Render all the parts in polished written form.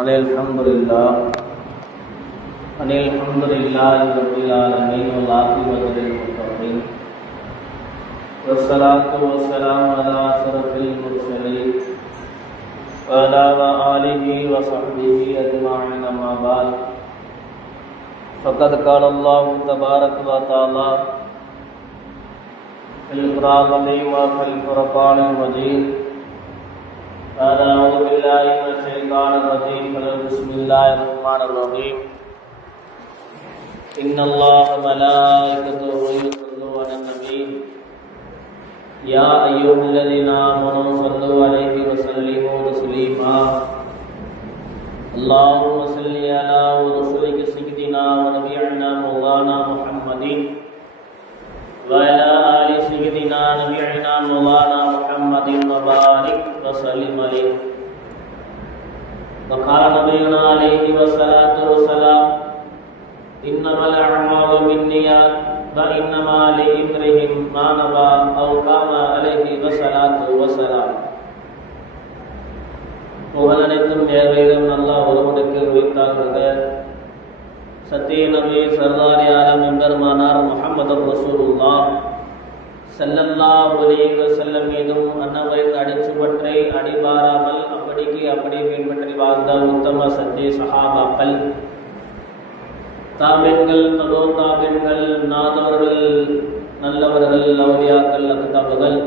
الحمد لله رب العالمين والعاقبة للمتقين والصلاة والسلام على أشرف المرسلين وعلى آله وصحبه أجمعين أما بعد فقد قال الله تبارك وتعالى في القرآن وفي الفرقان المجيد أعوذ بالله من الشيطان الرجيم بسم الله الرحمن الرحيم إن الله وملائكته يصلون على النبي يا أيها الذين آمنوا صلوا عليه وسلموا تسليما اللهم صل على رسولك سيدنا ونبينا مولانا محمد وعلى آل سيدنا نبينا مولانا محمد وبارك وسلم عليه. وقال نبينا عليه الصلاة والسلام إنما الأعمال بالنيات وإنما لامرئ ما نوى أو قام عليه الصلاة والسلام. புகழனைத்தும் ஏழையும் அல்லாஹ் ஒருவனுக்கு உரித்தாக்குக. சத்திய நபி சர்தாரி ஆலம் எம்பெருமானார் முஹம்மது ரசூலுல்லாஹ் ஸல்லல்லாஹு அலைஹி வஸல்லம் மீதும் அன்னவரின் அடிச்சுவற்றை அடிபாராமல் அப்படி பின்பற்றி வாழ்ந்த உத்தம சத்திய சஹாபாக்கள், தாபின்கள், தபோ தாபின்கள், நாதவர்கள், நல்லவர்கள், அவுலியாக்கள், அக்தாபுகள்,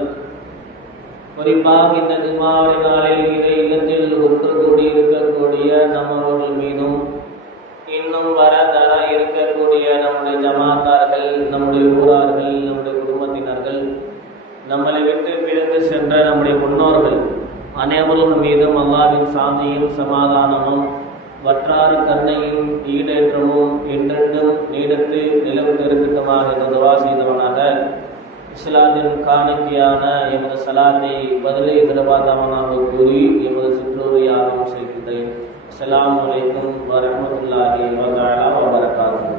குறிப்பாக இந்த ஜும்ஆவுடைய நாளில் இறை இல்லத்தில் ஒன்று கூடியிருக்கக்கூடிய நம்மவர்கள் மீதும் இன்னும் வரதர இருக்கக்கூடிய நம்முடைய ஜமாத்தார்கள், நம்முடைய ஊரார்கள், நம்முடைய குடும்பத்தினர்கள், நம்மளை விட்டு பிரிந்து சென்ற நம்முடைய முன்னோர்கள் அனைவர்கள் மீதும் அல்லாஹ்வின் சாந்தியும் சமாதானமும் வற்றாறு கருணையும் ஈடேற்றமும் என்றென்றும் நீடித்து நிலவிருக்கட்டுமாக என்று துஆ செய்தவனாக இஸ்லாத்தின் காணிக்கையான எமது சலாத்தை பதிலை எதிர்பார்த்தவனாக கூறி எமது சிற்றுரையாகவும் செய்கின்றேன். அஸ்ஸலாமு அலைக்கும் வரஹ்மத்துல்லாஹி வதஆலா வபரகாத்துஹு.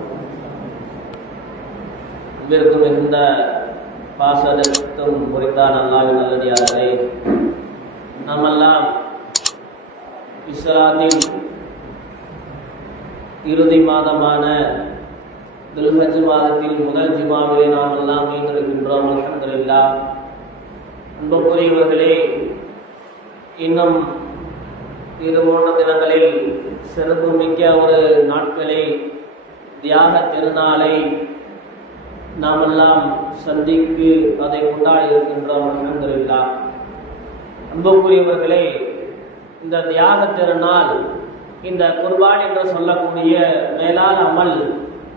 அன்பிற்கு மிகுந்த பாசத்தும் முறித்தான் அல்லாஹ்வின் நல்லடியார்களே, நாமெல்லாம் இஸ்லாத்தின் இறுதி மாதமான துல்ஹஜ் மாதத்தில் முதல் ஜுமாவிலே நாம் எல்லாம் மீண்டிருக்கின்றோம். அல்ஹம்துலில்லாஹ். அன்புக்குரியவர்களே, இன்னும் 2-3 தினங்களில் சிறப்பு மிக்க ஒரு நாட்களை, தியாக திருநாளை நாமெல்லாம் சந்திக்கு அதை கொண்டாடி இருக்கின்றோம். அல்ஹம்துலில்லாஹ். அன்புக்குரியவர்களே, இந்த தியாக திருநாள், இந்த குர்பான் என்று சொல்லக்கூடிய மேலான அமல்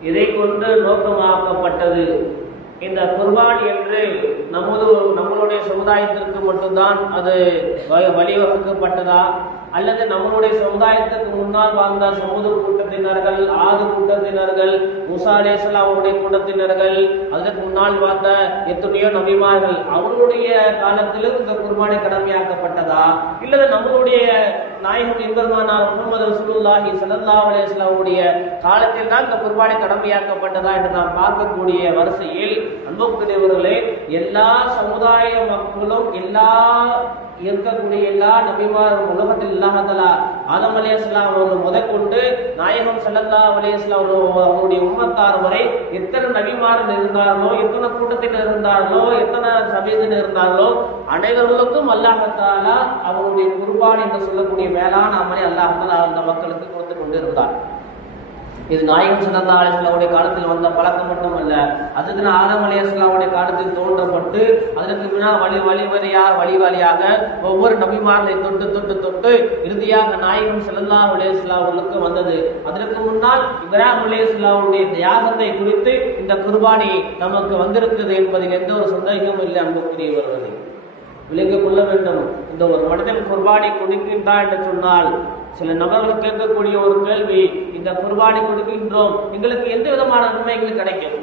இதை கொண்டு நோக்கமாக்கப்பட்டது. இந்த குர்பான் என்று நம்மளுடைய சமுதாயத்திற்கு மட்டும்தான் அது வழிவகுக்கப்பட்டதா, அல்லது நம்மளுடைய சமுதாயத்துக்கு முன்னால் வாழ்ந்த சமூக கூட்டத்தினர்கள், ஆது கூட்டத்தினர்கள், மூசா அலைஹிஸ்ஸலாம் அவருடைய கூட்டத்தினர்கள், அதற்கு முன்னால் வாழ்ந்த எத்தனையோ நபிமார்கள் அவருடைய காலத்திலும் இந்த குர்பானை கடமையாக்கப்பட்டதா, இல்லது நம்மளுடைய நாயகம் எம்பெருமானார் முஹம்மது ரசூலுல்லாஹி ஸல்லல்லாஹு அலைஹி வஸல்லம் அவருடைய காலத்தில் தான் இந்த குர்பானை கடமையாக்கப்பட்டதா என்று நாம் பார்க்கக்கூடிய வரிசையில், அன்புக்குரியவர்களே, எல்லா சமுதாய மக்களும், எல்லா இருக்கக்கூடிய எல்லா நபிமாரும் உலகத்தில் இல்லாதலா ஆதம் அலைஹிஸ்ஸலாம் அவர்கள் முதற்கொண்டு நாயகம் ஸல்லல்லாஹு அலைஹி வஸல்லம் அவருடைய உம்மத்தார் வரை எத்தனை நபிமார்கள் இருந்தார்களோ, எத்தனை கூட்டத்தினர் இருந்தார்களோ, எத்தனை சபையினர் இருந்தார்களோ, அனைவர்களுக்கும் அல்லாஹ் தஆலா அவருடைய குர்பான் என்று சொல்லக்கூடிய மேலான அமலை அல்லாஹ் தஆலா அந்த மக்களுக்கு கொடுத்து கொண்டு இருந்தார். இது நாயகம் ஸல்லல்லாஹு அலைஹி வஸல்லம் காலத்தில் வந்த பழக்கம் மட்டுமல்ல, அதுக்கு ஆதம் அலைஹிஸ்ஸலாமுடைய காலத்தில் தோன்றப்பட்டு அதற்கு பின்னால் வழியாக ஒவ்வொரு நபிமார்களை தொட்டு இறுதியாக நாயகம் ஸல்லல்லாஹு அலைஹி வஸல்லம் அவர்களுக்கு வந்தது. அதற்கு முன்னால் இப்ராஹிம் அலைஹிஸ்ஸலாமுடைய தியாகத்தை குறித்து இந்த குர்பானி நமக்கு வந்திருக்கிறது என்பதில் எந்த ஒரு சந்தேகமும் இல்லை. அன்புக்குரியவர்களே, விளங்கிக் கொள்ள வேண்டும். இந்த ஒரு மனிதன் குர்பானை கொடுக்கின்றான் என்று சொன்னால், சில நபர்கள் கேட்கக்கூடிய ஒரு கேள்வி, இந்த குர்பானை கொடுக்கின்றோம், எங்களுக்கு எந்த விதமான நன்மை எங்களுக்கு கிடைக்கும்?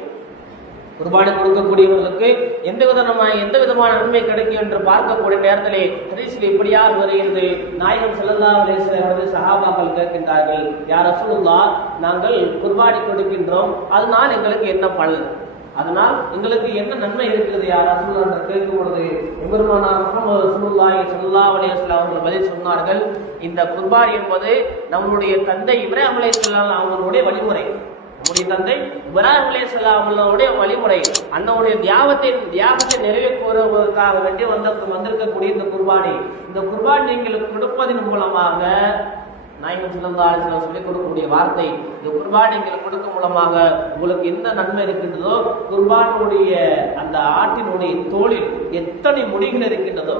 குர்பானை கொடுக்கக்கூடியவர்களுக்கு எந்த விதமான நன்மை கிடைக்கும் என்று பார்க்கக்கூடிய நேரத்திலே ஹதீஸில் இப்படியாக வருகிறது. நாயகம் ஸல்லல்லாஹு அலைஹி வஸல்லம் அவர்கள் சஹாபாக்கள் கேட்கின்றார்கள், யா ரசூலுல்லாஹ், நாங்கள் குர்பானை கொடுக்கின்றோம், அதனால் எங்களுக்கு என்ன பலன்? அதனால் எங்களுக்கு என்ன நன்மை இருக்கிறது யார் ரசூலுல்லாஹ் என்று கேட்கும் பொழுது எம்பெருமானார் முஹம்மது ரசூலுல்லாஹி ஸல்லல்லாஹு அலைஹி வஸல்லம் அவர்கள் பதில் சொன்னார்கள், இந்த குர்பான் என்பது நம்முடைய தந்தை இப்ராஹிம் அலைஹிஸ்ஸலாம் அவர்களுடைய வழிமுறை. நம்முடைய தந்தை இப்ராஹிம் அலைஹிஸ்ஸலாம் அவர்களுடைய வழிமுறை, அன்னவுடைய தியாகத்தை நிறைவே கூறுவதற்காக வேண்டி வந்திருக்கக்கூடிய இந்த குர்பான் நீங்கள் கொடுப்பதன் மூலமாக நாயகம் ஸல்லல்லாஹு அலைஹி வஸல்லம் சொல்லிக் கொடுக்கக்கூடிய வார்த்தை, இந்த குர்பான் நீங்கள் கொடுக்கும் மூலமாக உங்களுக்கு எந்த நன்மை இருக்கின்றதோ, குர்பானுடைய அந்த ஆட்டினுடைய தோளில் எத்தனை முடிகள் இருக்கின்றதோ,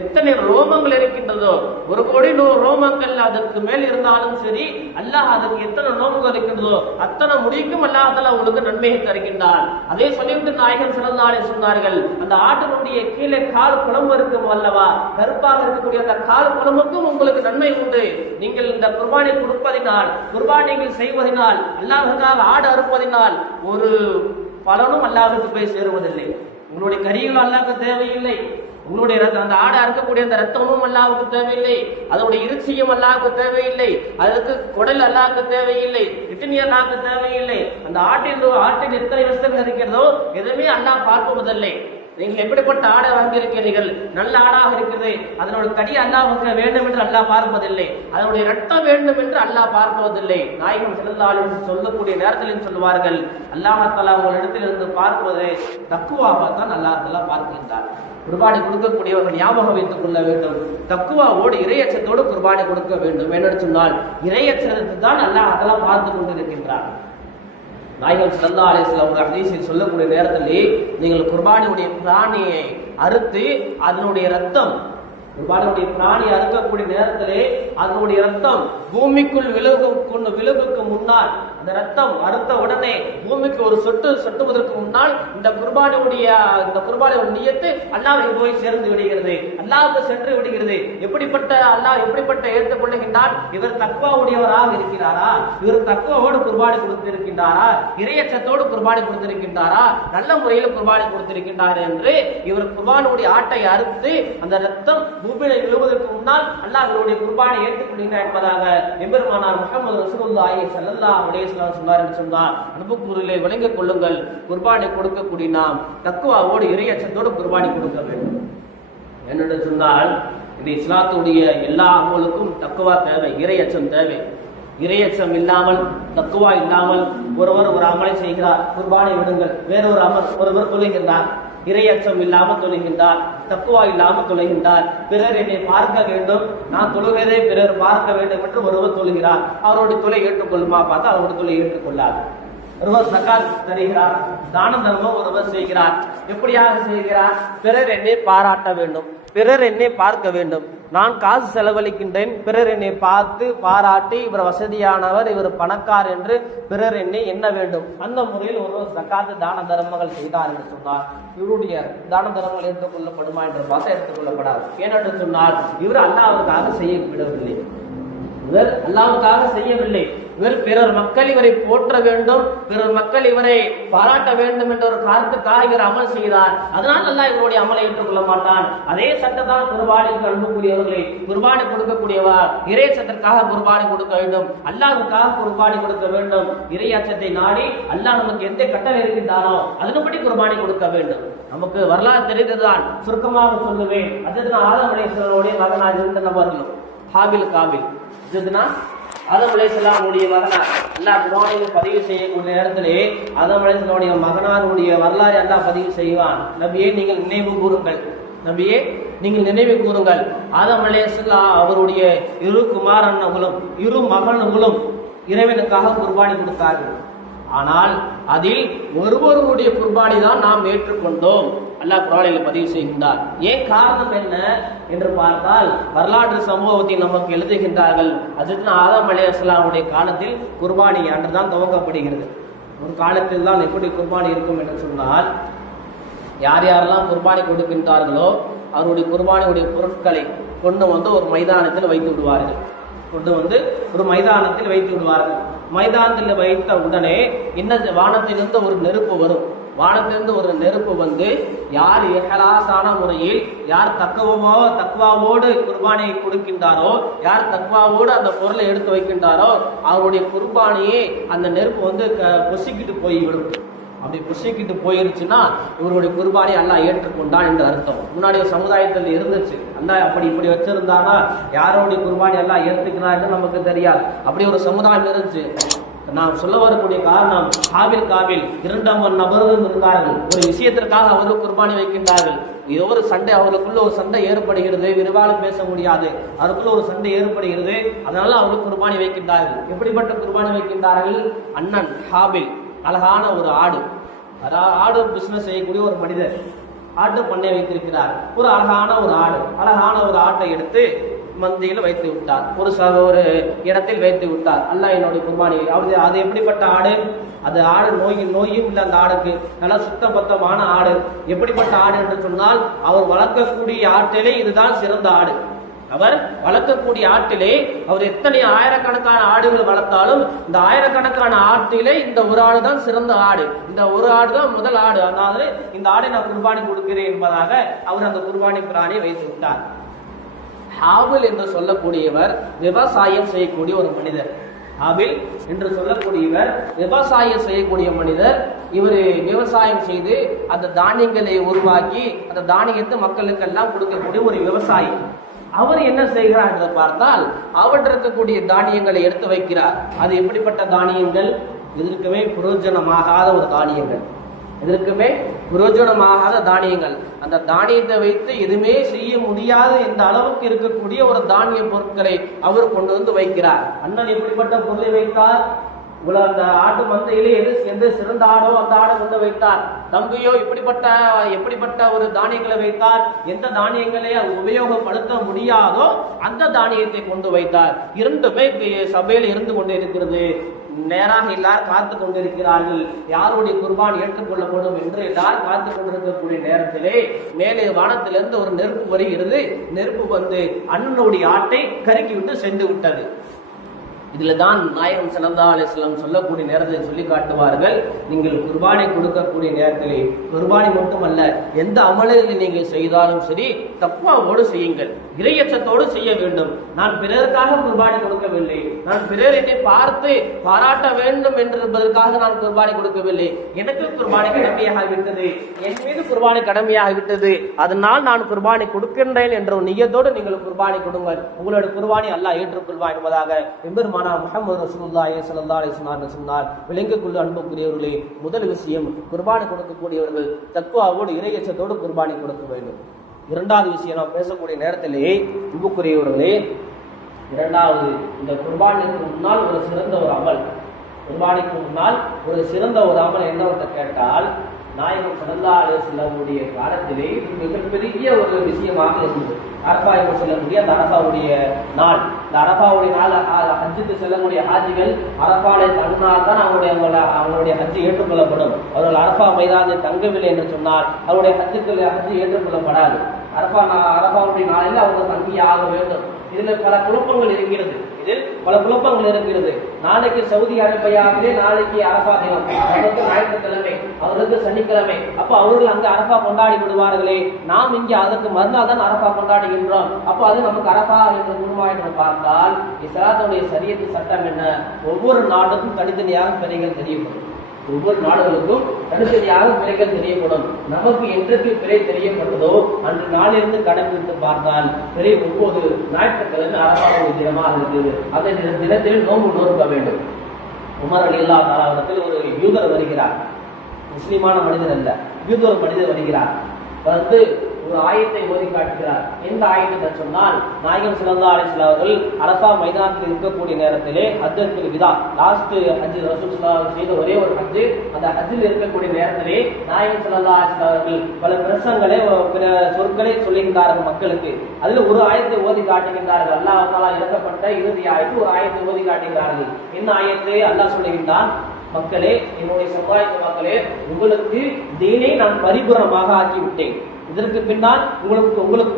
எத்தனை ரோமங்கள் இருக்கின்றதோ, 1 கோடி ரோமங்கள் அதற்கு மேல் இருந்தாலும் சரி, அல்லாஹ் அதுக்கு எத்தனை நோம்புகள் இருக்கின்றதோ அத்தனை முடிக்கும் அல்லாஹ் தஆலா உங்களுக்கு நன்மையை தருகின்றான். அதே சொல்லிவிட்டு நாயகம் ஸல்லல்லாஹு அலைஹி சொன்னார்கள், அந்த ஆட்டினுடைய கீழே கால் குழம்பு இருக்கும் அல்லவா, கருப்பாக இருக்கக்கூடிய அந்த கால் குழம்புக்கும் உங்களுக்கு நன்மை உண்டு. நீங்கள் இந்த குர்பானை கொடுப்பதினால், குர்பான் நீங்கள் செய்வதனால், அல்லாஹ்வுக்காக ஆடு அறுப்பதினால் ஒரு பலனும் அல்லாஹ்வுக்கு போய் சேருவதில்லை. உங்களுடைய கரிகளும் அல்லாஹ்வுக்கு தேவையில்லை, உங்களுடைய அந்த ஆடை அறுக்கக்கூடிய அந்த ரத்தமும் அல்லாஹ்வுக்கு தேவையில்லை, அதனுடைய இறைச்சியும் அல்லாஹ்வுக்கு தேவையில்லை, அதற்கு குடல் அல்லாஹ்வுக்கு தேவையில்லை, கிட்னி அல்லாஹ்வுக்கு தேவையில்லை. அந்த ஆட்டின் எத்தனை விஷயங்கள் இருக்கிறதோ எதுவுமே அல்லாஹ் பார்ப்பதில்லை. நீங்கள் எப்படிப்பட்ட ஆடை வாங்கியிருக்கிறீர்கள், நல்ல ஆடாக இருக்கிறது, அதனோட கடி அல்லாஹ்வுக்கு வேண்டும் என்று அல்லாஹ் பார்ப்பதில்லை, அதனுடைய ரத்தம் வேண்டும் என்று அல்லாஹ் பார்ப்பதில்லை. நாயகம் ஸல்லல்லாஹு அலைஹி வஸல்லம் சொல்லக்கூடிய நேரத்தில் சொல்லுவார்கள், அல்லாஹ் தஆலா உங்களிடத்தில் இருந்து பார்ப்பது தக்வாவை தான் அல்லாஹ் தஆலா பார்க்கின்றார். குர்பானி கொடுக்கக்கூடியவர்கள் ஞாபகம் வைத்துக் கொள்ள வேண்டும், தக்குவாவோடு இறையச்சத்தோடு குர்பானி கொடுக்க வேண்டும். என்று சொன்னால் இறையச்சத்தை தான் அல்லாஹ் அதெல்லாம் பார்த்து கொண்டிருக்கின்றார். நாயகம் ஸல்லல்லாஹு அலைஹி வஸல்லம் ஒரு ஹதீஸில் சொல்லக்கூடிய நேரத்திலே, நீங்கள் குர்பானியுடைய பிராணியை அறுத்து அதனுடைய ரத்தம், குர்பானியுடைய பிராணியை அறுக்கக்கூடிய நேரத்திலே அதனுடைய ரத்தம் பூமிக்குள் விழுகுக்கு முன்னால், அந்த ரத்தம் அறுத்த உடனே பூமிக்கு ஒரு சொட்டுவதற்கு முன்னால் இந்த குர்பானியுடைய நியத்து அல்லாஹ்வை போய் சேர்ந்து விடுகிறது, அல்லாஹ்வுக்கு சென்று விடுகிறது. அல்லாஹ் எப்படிப்பட்ட ஏற்றுக் கொள்ளுகின்றான், இவர் தக்வாவுடையவராக இருக்கிறாரா, இவர் தக்வாவோடு குர்பானி கொடுத்திருக்கின்றாரா, இறையச்சத்தோடு குர்பானி கொடுத்திருக்கின்றாரா, நல்ல முறையில் குர்பானி கொடுத்திருக்கின்றார் என்று இவர் குர்பானுடைய ஆட்டை அறுத்து அந்த ரத்தம் பூமியில விழுவதற்கு முன்னால் அல்லாஹ் இவருடைய குர்பானை ஏற்றுக்கொள்கிறார் என்பதாக எம்பெருமானார் முஹம்மது ரசூலுல்லாஹி ஸல்லல்லாஹு அலைஹி வஸல்லம் சொன்னார் என்று சொன்னார். அனுபவப்பொருளை விளங்கிக் கொள்ளுங்கள், குர்பானை கொடுக்கக்கூடிய நாம் தக்வாவோடு இறையச்சத்தோடு குர்பானி கொடுக்க வேண்டும். என்று சொன்னால் இந்த இஸ்லாத்துடைய எல்லா அமலுக்கும் தக்வா தேவை, இறையச்சம் தேவை. இறையச்சம் இல்லாமல், தக்வா இல்லாமல் ஒருவர் ஒரு அமலை செய்கிறார், குர்பானை விடுங்கள், ஒருவர் தொழுகின்றார், இறையச்சம் இல்லாமல் தொழுகின்றார், தக்குவா இல்லாமல் தொழுகின்றார், பிறர் என்னை பார்க்க வேண்டும், நான் தொழுகிறதை பிறர் பார்க்க வேண்டும் என்று ஒருவர் தொழுகிறார், அவருடைய தொலை ஏற்றுக்கொள்ளுமா பார்த்தா அவருடைய தொலை ஏற்றுக்கொள்ளாது. ஒருவர் ஸகாத் தருகிறார், தான தர்மம் ஒருவர் செய்கிறார், எப்படியாக செய்கிறார், பிறர் என்னை பாராட்ட வேண்டும், பிறர் என்னை பார்க்க வேண்டும், நான் காசு செலவழிக்கின்றேன், பிறர் என்னை பார்த்து பாராட்டி இவர் வசதியானவர், இவர் பணக்கார் என்று பிறர் என்னை எண்ண வேண்டும். அந்த முறையில் ஒருவர் ஸகாத் தான தர்மங்கள் செய்தார் என்று சொன்னார், இவருடைய தான தர்மங்கள் ஏற்றுக்கொள்ளப்படுமா என்று பார்த்தா ஏற்றுக்கொள்ளப்படாது. ஏனென்று சொன்னால் இவர் அல்லாஹ்வுக்காக செய்ய விடவில்லை, இவர் அல்லாஹ்வுக்காக செய்யவில்லை, இவர் பிறர் மக்கள் இவரை போற்ற வேண்டும், பிறர் மக்கள் இவரை பாராட்ட வேண்டும் என்ற ஒரு காரணத்துக்காக இவர் அமல் செய்தார். அதனால் அல்லாஹ் இவருடைய அமலை ஏற்றுக்கொள்ள மாட்டான். அதே சட்டத்தான் குர்பானிக்கு அனுப்பக்கூடியவர்களை, குர்பானி கொடுக்கக்கூடியவர் இறையச்சத்திற்காக குர்பானி கொடுக்க வேண்டும், அல்லாஹ்வுக்காக குர்பானி கொடுக்க வேண்டும். இறையச்சத்தை நாடி அல்லாஹ் நமக்கு எந்த கட்டளை இருக்கின்றானோ அதன்படி குர்பானி கொடுக்க வேண்டும். நமக்கு வரலாறு தெரிந்ததுதான், சுருக்கமாக சொல்லுவேன். ஹஜ்ரத் ஆதம் அலைஹிஸ்ஸலாமுடைய மகனாக இருந்த நபர்களும் ஹாபில் காபில், ஆதம் அலைஹிஸ்ஸலாமுடைய மகனார் அல்லாஹ் குர்ஆனில் பதிவு செய்யக்கூடிய நேரத்திலே ஆதம் அலைஹிஸ்ஸலாமுடைய மகனாருடைய வரலாறு அல்லாஹ் பதிவு செய்வான். நபியே நீங்கள் நினைவு கூறுங்கள், நபியே நீங்கள் நினைவு கூறுங்கள், ஆதம் அலைஹிஸ்ஸலாம் அவருடைய 2 குமாரர்களும் 2 மகன்களும் இறைவனுக்காக குர்பானி கொடுத்தார்கள். ஆனால் அதில் ஒருவருடைய குர்பானி தான் நாம் ஏற்றுக்கொண்டோம், அல்லாஹ் குர்ஆனில் பதிவு செய்கின்றார். ஏன் காரணம் என்ன என்று பார்த்தால் வரலாற்று சம்பவத்தை நமக்கு எழுதுகின்றார்கள். ஹஜ்ரத் ஆதம் அலைஹிஸ்ஸலாமுடைய காலத்தில் குர்பானி அன்றுதான் துவங்கப்படுகிறது. ஒரு காலத்தில் தான் எப்படி குர்பானி இருக்கும் என்று சொன்னால், யார் யாரெல்லாம் குர்பானி கொடுக்கின்றார்களோ அவருடைய குர்பானியுடைய பொருட்களை கொண்டு வந்து ஒரு மைதானத்தில் வைத்து விடுவார்கள், மைதானத்தில் வைத்த உடனே என்ன, வானத்திலிருந்து ஒரு நெருப்பு வரும், வானத்திலிருந்து ஒரு நெருப்பு வந்து யார் இஹ்லாஸான முறையில், யார் தக்வாவோடு குர்பானியை கொடுக்கின்றாரோ, யார் தக்வாவோடு அந்த பொருளை எடுத்து வைக்கின்றாரோ அவருடைய குர்பானியை அந்த நெருப்பு வந்து பொசிக்கிட்டு போய்விடும். அப்படி புஷிக்கிட்டு போயிருச்சுன்னா இவருடைய குர்பானி அல்லாஹ் ஏற்றுக்கொண்டான் என்று அர்த்தம். முன்னாடி சமுதாயத்தில் இருந்துச்சு, அல்லாஹ் அப்படி இப்படி வச்சிருந்தானா யாரோடைய குர்பானி எல்லாம் ஏற்றுக்கிறான்னு நமக்கு தெரியாது. அப்படி ஒரு சமுதாயம் இருந்துச்சு. நாம் சொல்ல வரக்கூடிய காரணம், ஹாபில் காபில் 2 நபர்களும் இருந்தார்கள். ஒரு விஷயத்திற்காக அவர்கள் குர்பானி வைக்கின்றார்கள். ஏதோ ஒரு சண்டை, அவர்களுக்குள்ள ஒரு சண்டை ஏற்படுகிறது, விரிவாலும் பேச முடியாது, அவருக்குள்ள ஒரு சண்டை ஏற்படுகிறது. அதனால அவர்கள் குர்பானி வைக்கின்றார்கள். எப்படிப்பட்ட குர்பானி வைக்கின்றார்கள்? அண்ணன் ஹாபில் அழகான ஒரு ஆடு, அதாவது ஆடு பிசினஸ் செய்யக்கூடிய ஒரு மனிதர் ஆட்டு பண்ணை வைத்திருக்கிறார். ஒரு அழகான ஒரு ஆட்டை எடுத்து மந்தியில் வைத்து விட்டார், ஒரு இடத்தில் வைத்து விட்டார். அல்லாஹ் என்னுடைய குர்பானி. அது எப்படிப்பட்ட ஆடு? அது ஆடு நோயும் இல்லை. அந்த ஆடுக்கு நல்லா சுத்தபத்தமான ஆடு. எப்படிப்பட்ட ஆடு என்று சொன்னால், அவர் வளர்க்கக்கூடிய ஆட்டிலே இதுதான் சிறந்த ஆடு. அவர் வளர்க்கக்கூடிய ஆட்டிலே அவர் எத்தனை ஆயிரக்கணக்கான ஆடுகள் வளர்த்தாலும் இந்த ஆயிரக்கணக்கான ஆட்டிலே இந்த ஒரு ஆடு தான் சிறந்த ஆடு, இந்த ஒரு ஆடு தான் முதல் ஆடு. அதனால இந்த ஆடை நான் குர்பானி கொடுக்கிறேன் என்பதாக அவர் அந்த குர்பானி பிராணியை வைத்து விட்டார். ஹாபில் என்று சொல்லக்கூடியவர் விவசாயம் செய்யக்கூடிய ஒரு மனிதர். ஹாபில் என்று சொல்லக்கூடியவர் விவசாயம் செய்யக்கூடிய மனிதர். இவர் விவசாயம் செய்து அந்த தானியங்களை உருவாக்கி அந்த தானியத்தை மக்களுக்கெல்லாம் கொடுக்கக்கூடிய ஒரு விவசாயி. அவர் என்ன செய்கிறார் என்று பார்த்தால், அவற்றில் இருக்கக்கூடிய தானியங்களை எடுத்து வைக்கிறார். அது எப்படிப்பட்ட தானியங்கள்? எதற்குமே பிரயோஜனமாகாத ஒரு தானியங்கள், எதற்குமே பிரயோஜனமாகாத தானியங்கள். அந்த தானியத்தை வைத்து எதுவுமே செய்ய முடியாது என்ற அளவுக்கு இருக்கக்கூடிய ஒரு தானிய பொருட்களை அவர் கொண்டு வந்து வைக்கிறார். அண்ணன் எப்படிப்பட்ட பொருளை வைத்தார்? அந்த ஆட்டு மந்தையிலே எது சிறந்த ஆடோ அந்த ஆடை கொண்டு வைத்தார். தம்பியோ எப்படிப்பட்ட ஒரு தானியங்களை வைத்தார்? எந்த தானியங்களை உபயோகப்படுத்த முடியாதோ அந்த தானியத்தை கொண்டு வைத்தார். இரண்டுமே சபையில் இருந்து கொண்டு இருக்கிறது. நேராக எல்லாரும் காத்து கொண்டிருக்கிறார்கள், யாருடைய குர்பான் ஏற்றுக்கொள்ளப்படும் என்று எல்லாரும் காத்து கொண்டிருக்கக்கூடிய நேரத்திலே மேலே வானத்திலிருந்து ஒரு நெருப்பு வருகிறது. நெருப்பு வந்து அண்ணனுடைய ஆட்டை கருக்கி விட்டு சென்று விட்டது. இதுல தான் நாயகம் ஸல்லல்லாஹு அலைஹி வஸல்லம் சொல்லக்கூடிய நேரத்தில் சொல்லி காட்டுவார்கள், நீங்கள் குர்பானை கொடுக்கக்கூடிய நேரத்திலே குர்பானி மட்டுமல்ல, எந்த அமல்களை நீங்கள் செய்தாலும் சரி தக்வாவோடு செய்யுங்கள், இறையச்சத்தோடு செய்ய வேண்டும். நான் பிறருக்காக குர்பானி கொடுக்கவில்லை, நான் பிறர் என்னை பார்த்து பாராட்ட வேண்டும் என்பதற்காக நான் குர்பானி கொடுக்கவில்லை, எனக்கு குர்பானி கடமையாகிவிட்டது, என் மீது குர்பானி கடமையாகிவிட்டது, அதனால் நான் குர்பானி கொடுக்கின்றேன் என்ற ஒரு நியத்தோடு நீங்கள் குர்பானி கொடுங்கள், உங்களுடைய குர்பானி அல்லாஹ் ஏற்றுக்கொள்வான் என்பதாக எம்பெருமானார் முஹம்மது ரசூலுல்லாஹி ஸல்லல்லாஹு அலைஹி வஸல்லம் சொன்னார். விளங்கிக்கொள்ள அன்புக்குரியவர்களே, முதல் விஷயம் குர்பானி கொடுக்கக்கூடியவர்கள் தக்வாவோடு இறையச்சத்தோடு குர்பானி கொடுக்க வேண்டும். இரண்டாவது விஷயம், நாம் பேசக்கூடிய நேரத்திலே அன்புக்குரியவர்களே, இரண்டாவது, இந்த குர்பானிக்கு முன்னால் ஒரு சிறந்த ஒரு அமல், குர்பானிக்கு முன்னால் ஒரு சிறந்த ஒரு அமல் என்னவென்று கேட்டால், நாயகம் ஸல்லல்லாஹு அலைஹி வஸல்லமுடைய காலத்திலே மிகப்பெரிய ஒரு விஷயமாக இருந்தது. அரஃபா என்று சொல்லக்கூடிய அந்த அரஃபாவுடைய நாள், இந்த அரஃபாவுடைய நாள் ஹஜ்ஜுக்கு செல்லக்கூடிய ஹாஜிகள் அரஃபாவை தங்கினால் தான் அவங்களுடைய ஹஜ்ஜு ஏற்றுக்கொள்ளப்படும். அவர்கள் அரஃபா மைதானத்தில் தங்கவில்லை என்று சொன்னால் அவருடைய ஹஜ்ஜு ஏற்றுக்கொள்ளப்படாது. அரஃபாவுடைய நாளில் அவங்க தங்கியே ஆக வேண்டும். இதுல பல குழப்பங்கள் இருக்கிறது. நாளைக்கு சவுதி அரேபியாவிலே நாளைக்கு அரஃபா தினம், அவர்களுக்கு ஞாயிற்றுக்கிழமை, அவர்களுக்கு சனிக்கிழமை. அப்ப அவர்கள் அங்கு அரஃபா கொண்டாடி விடுவார்களே, நாம் இங்கே அதற்கு மறுநாள் தான் அரஃபா கொண்டாடுகின்றோம். அப்போ அது நமக்கு அரஃபா என்று குருமா என்று பார்த்தால், இஸ்லாத்துடைய ஷரியத்து சட்டம் என்ன? ஒவ்வொரு நாட்டுக்கும் தனித்தனியாக பிறைகள் தெரியப்படும், ஒவ்வொரு நாடுகளுக்கும் தனித்தனியாக பிறைகள் தெரியப்படும். நமக்கு என்றைக்கு பிறை தெரியப்பட்டதோ அன்று நாளிலிருந்து கணக்கிட்டு பார்த்தால் பிறை 9 ஞாயிற்றுக்கிழமை அரபாவுடைய தினமாக இருக்குது. அந்த தினத்தில் நோன்பு நோக்க வேண்டும். உமர் ரலியல்லாஹு தஆலா அவர்கள் ஒரு யூதர் வருகிறார், முஸ்லிமான மனிதர் அல்ல, யூதர் மனிதர் வருகிறார். வந்து ஒரு ஆயத்தை ஓதி காட்டுகிறார். எந்த ஆயத்தை சொன்னால், நாயகம் ஸல்லல்லாஹு அலைஹி வஸல்லம் அவர்கள் அரஃபா மைதானத்தில் இருக்கக்கூடிய நேரத்திலே ஹஜ்ஜத்துல் விதா, லாஸ்ட் ஹஜ் ரசூல் ஸல்லல்லாஹு அலைஹி வஸல்லம் செய்த ஒரே ஒரு ஹஜ், அந்த ஹஜ்ஜில் இருக்கக்கூடிய நேரத்திலே நாயகம் ஸல்லல்லாஹு அலைஹி வஸல்லம் அவர்கள் பல பிரசங்களை பிற சொற்களை சொல்லுகின்றார்கள் மக்களுக்கு. அதில் ஒரு ஆயத்தை ஓதி காட்டுகின்றார்கள். அல்லாஹ் தஆலா இறக்கப்பட்ட இறுதி ஆயத்து ஒரு ஆயத்தை ஓதி காட்டுகிறார்கள். என்ன ஆயத்தை? அல்லாஹ் சொல்லுகின்றான், மக்களே, என்னுடைய சமுதாயத்து மக்களே, உங்களுக்கு தீனை நான் பரிபூரணமாக ஆக்கிவிட்டேன். இதற்கு பின்னால் உங்களுக்கு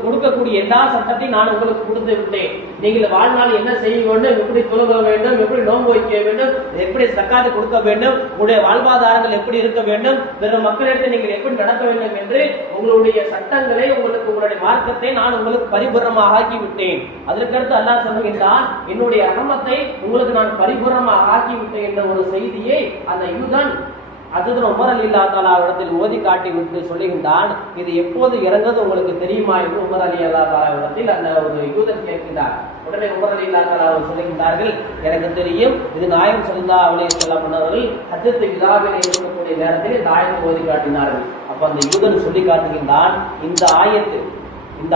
கொடுக்கக்கூடிய எல்லா சட்டத்தையும் நான் உங்களுக்கு கொடுத்து விட்டேன். நீங்கள் வாழ்நாள் என்ன செய்ய வேண்டும், எப்படி தொழுக வேண்டும், எப்படி நோன்பு வைக்க வேண்டும், எப்படி சக்காத்து கொடுக்க வேண்டும், உங்களுடைய வாழ்வாதாரங்கள் எப்படி இருக்க வேண்டும், பிற மக்களிடத்தில் நீங்கள் எப்படி நடக்க வேண்டும் என்று உங்களுடைய சட்டங்களை, உங்களுடைய மார்க்கத்தை நான் உங்களுக்கு பரிபூரணமாக ஆக்கி விட்டேன். அதற்கடுத்து அல்லாஹ் சொல்லுகின்றான், என்னுடைய ரஹமத்தை உங்களுக்கு நான் பரிபூரணமாக ஆக்கி விட்டேன் என்ற ஒரு செய்தியை அந்த யூதன் ஹஜ்ரத் உமர் ரலியல்லாஹு தஆலா இடத்தில் ஓதி காட்டி விட்டு சொல்லுகின்றான், இது எப்போது இறந்தது உங்களுக்கு தெரியுமா என்று உமர் ரலியல்லாஹு தஆலா இடத்தில் அந்த ஒரு யூதன் கேட்கின்றார். உடனே உமர் ரலியல்லாஹு தஆலா சொல்லுகின்றார்கள், எனக்கு தெரியும், இது நாயகம் ஸல்லல்லாஹு அலைஹி வஸல்லம் அவர்கள் ஹஜ்ஜத்துல் விதாவில் இருக்கக்கூடிய நேரத்தில் இந்த ஆயத்தை ஓதி காட்டினார்கள். அப்ப அந்த யூதன் சொல்லி காட்டுகின்றான், இந்த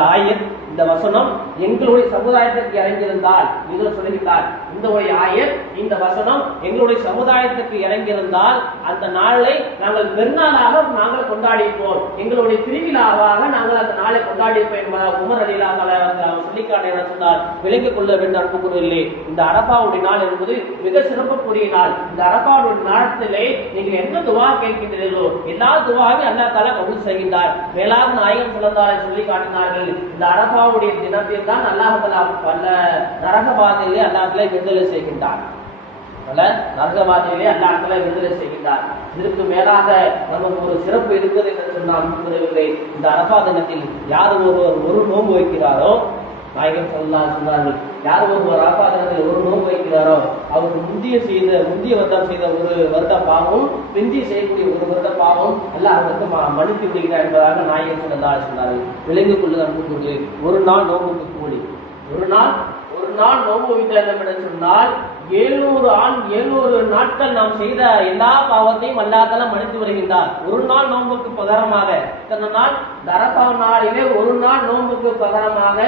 ஆயத் இந்த வசனம் எங்களுடைய சமுதாயத்திற்கு இறங்கியிருந்தால், யூதன் சொல்லுகின்றார், இந்த வசனம் எங்களுடைய சமுதாயத்துக்கு இறங்கியிருந்தால் அந்த நாளை நாங்கள் பெருநாளாக நாங்கள் கொண்டாடிப்போம், எங்களுடைய திருவிழாவாக நாங்கள் அந்த நாளை கொண்டாடிப்போம் என்பதாக உமர் ரலியல்லாஹு தஆலா சொல்லிக்காட்ட சொன்னார். விளங்கிக் கொள்ள வேண்டும் அன்புக்குரியவர்களே, இந்த அரஃபாவுடைய நாள் என்பது மிக சிறப்புக்குரிய நாள். இந்த அரஃபாவுடைய நாளத்திலே நீங்கள் எந்த துவா கேட்கின்றீர்களோ எல்லா துவாவையும் அல்லாஹ் தஆலா கபூல் செய்கின்றார். மேலாக நாயகம் ஸல்லல்லாஹு அலைஹி சொல்லி காட்டினார்கள், இந்த அரஃபாவுடைய தினத்தில் தான் அல்லாஹ் தஆலா பல நரகவாதிகளை அல்லாஹ் தஆலா விடுதலை செய்கின்றார். நரகவாதிகளே அல்லாஹ் தஆலா விடுதலை செய்கின்றார். இதற்கு மேலாக நமக்கு ஒரு சிறப்பு இருக்குது என்று சொன்னால் புரியவில்லை. இந்த அரஃபா தினத்தில் யார் ஒருவர் ஒரு நோன்பு வைக்கிறாரோ, நாயகம் ஸல்லல்லாஹு அலைஹி சொன்னார்கள், யார் ஒருவர் அரஃபா தினத்தில் ஒரு நோன்பு வைக்கிறாரோ அவருக்கு முந்திய வருடம் செய்த ஒரு வருட பாவம், பிந்தி செய்யக்கூடிய ஒரு வருட பாவம் எல்லாம் அவருக்கு மன்னித்து விடுகிறார் என்பதாக நாயகம் ஸல்லல்லாஹு அலைஹி சொன்னார்கள். விளங்கிக் கொள்ளுங்கள் அன்புக்குரியவர்களே, ஒரு நாள் நோன்புக்கு கூலி, ஒரு நாள் நோன்பு வைத்தோம் என்று சொன்னால் 700 நாட்கள் நாம் செய்த எல்லா பாவத்தையும் அல்லாஹ் தஆலா மன்னித்து வருகின்றார். ஒரு நாள் நோன்புக்கு பகரமாக இத்தனை நாள் அரஃபா நாளிலே ஒரு நாள் நோன்புக்கு பகரமாக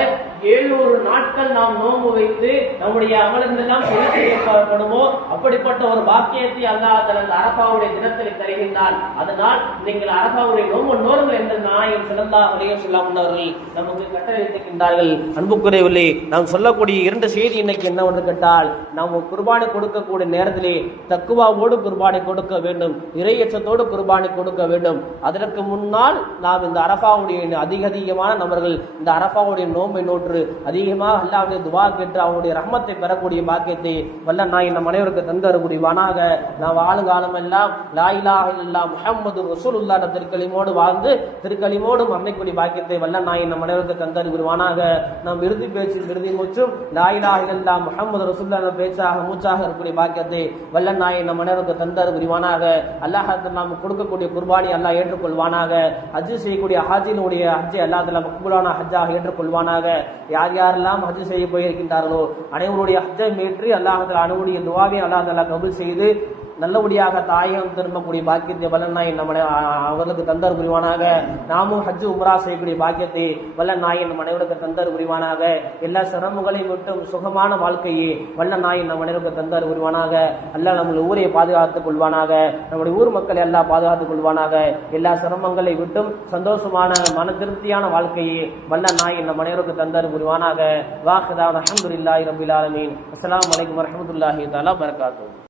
700 நாட்கள் நாம் நோன்பு வைத்து நம்முடைய அமல்கள் எல்லாம் சரி செய்யப்படுமோ அப்படிப்பட்ட ஒரு பாக்கியத்தை அல்லாஹ் தஆலா அந்த அரஃபாவுடைய தினத்தில் தருகின்றான். அதனால் நீங்கள் அரஃபாவுடைய நோன்பு நோருங்கள் என்று நாயகம் ஸல்லல்லாஹு அலைஹி வஸல்லம் அவர்கள் நமக்கு கட்டளையிட்டிருக்கின்றார்கள். அன்புக்குரியவர்களே, நாம் சொல்லக்கூடிய இரண்டு செய்தி இன்னைக்கு என்னவென்று கேட்டால், நாம் குர்பானி கொடுக்கக்கூடிய நேரத்திலே தக்குவாவோடு குர்பானி கொடுக்க வேண்டும், இறையச்சத்தோடு குர்பானி கொடுக்க வேண்டும். அதற்கு முன்னால் நாம் இந்த அரஃபாவுடைய அதிகமான நபர்கள் இந்த அரஃபாவுடைய நோன்பை நோற்று அதிகமாக அல்லாஹ்வுடைய துஆ கேட்டு அவருடைய ரஹ்மத்தை பெறக்கூடிய பாக்கியத்தை வல்ல நாயகம் நம் அனைவருக்கு தந்தரக்கூடியவனாக நாம் வாழுங்காலம் எல்லாம் லா இலாஹ இல்லல்லாஹ் முஹம்மது ரசூலுல்லாஹ் திருக்கலிமோடு வாழ்ந்து திருக்கலிமோடு மரணிக்கூடிய பாக்கியத்தை வல்ல நாயகம் நம் அனைவருக்கு தந்தரக்கூடியவனாக. நாம் இறுதி முற்றும் லா இலாஹ இல்லல்லாஹ் முஹம்மது ரசூலுல்லாஹ் பேச்சாக மூச்சாக இருக்கக்கூடிய பாக்கியத்தை வல்ல நாயகம் நம் அனைவருக்கு தந்தரக்கூடியவனாக. அல்லாஹ் நாம் கொடுக்கக்கூடிய குர்பானி அல்லாஹ் ஏற்றுக்கொள்வானாக. ஹஜ் செய்யக்கூடிய ஹாஜினுடைய ஹஜ்ஜை அல்லாஹ் தஆலா மக்பூலான ஹஜ்ஜாக ஏற்றுக்கொள்வானாக. யார் யாரெல்லாம் ஹஜ் செய்ய போயிருக்கின்றார்களோ அனைவருடைய ஹஜ்ஜை மேற்றி அல்லாஹ் தஆலா அனைவருடைய துஆவை அல்லாஹ் தஆலா கபூல் செய்து நல்லபடியாக தாயகம் திரும்பக்கூடிய பாக்கியத்தை வல்ல நாயன் நம்முடைய அவர்களுக்கு தந்தர் புரிவானாக. நாமும் ஹஜ் உம்ரா செய்யக்கூடிய பாக்கியத்தை வல்ல நாயன் நம் அனைவருக்கு தந்தர் புரிவானாக. எல்லா சிரமங்களையும் விட்டும் சுகமான வாழ்க்கையை வல்ல நாயன் நம் அனைவருக்கு தந்தர் புரிவானாக. அல்லாஹ் நம்முடைய ஊரை பாதுகாத்துக் கொள்வானாக. நம்முடைய ஊர் மக்களை எல்லாம் பாதுகாத்துக் கொள்வானாக. எல்லா சிரமங்களை விட்டும் சந்தோஷமான மன திருப்தியான வாழ்க்கையை வல்ல நாயன் நம் அனைவருக்கு தந்தர் புரிவானாக. வாஹிதா அல்ஹம்துலில்லாஹி ரப்பில் ஆலமீன். அஸ்ஸலாமு அலைக்கும் வரஹ்மத்துல்லாஹி தஆலா வபரகாத்துஹு.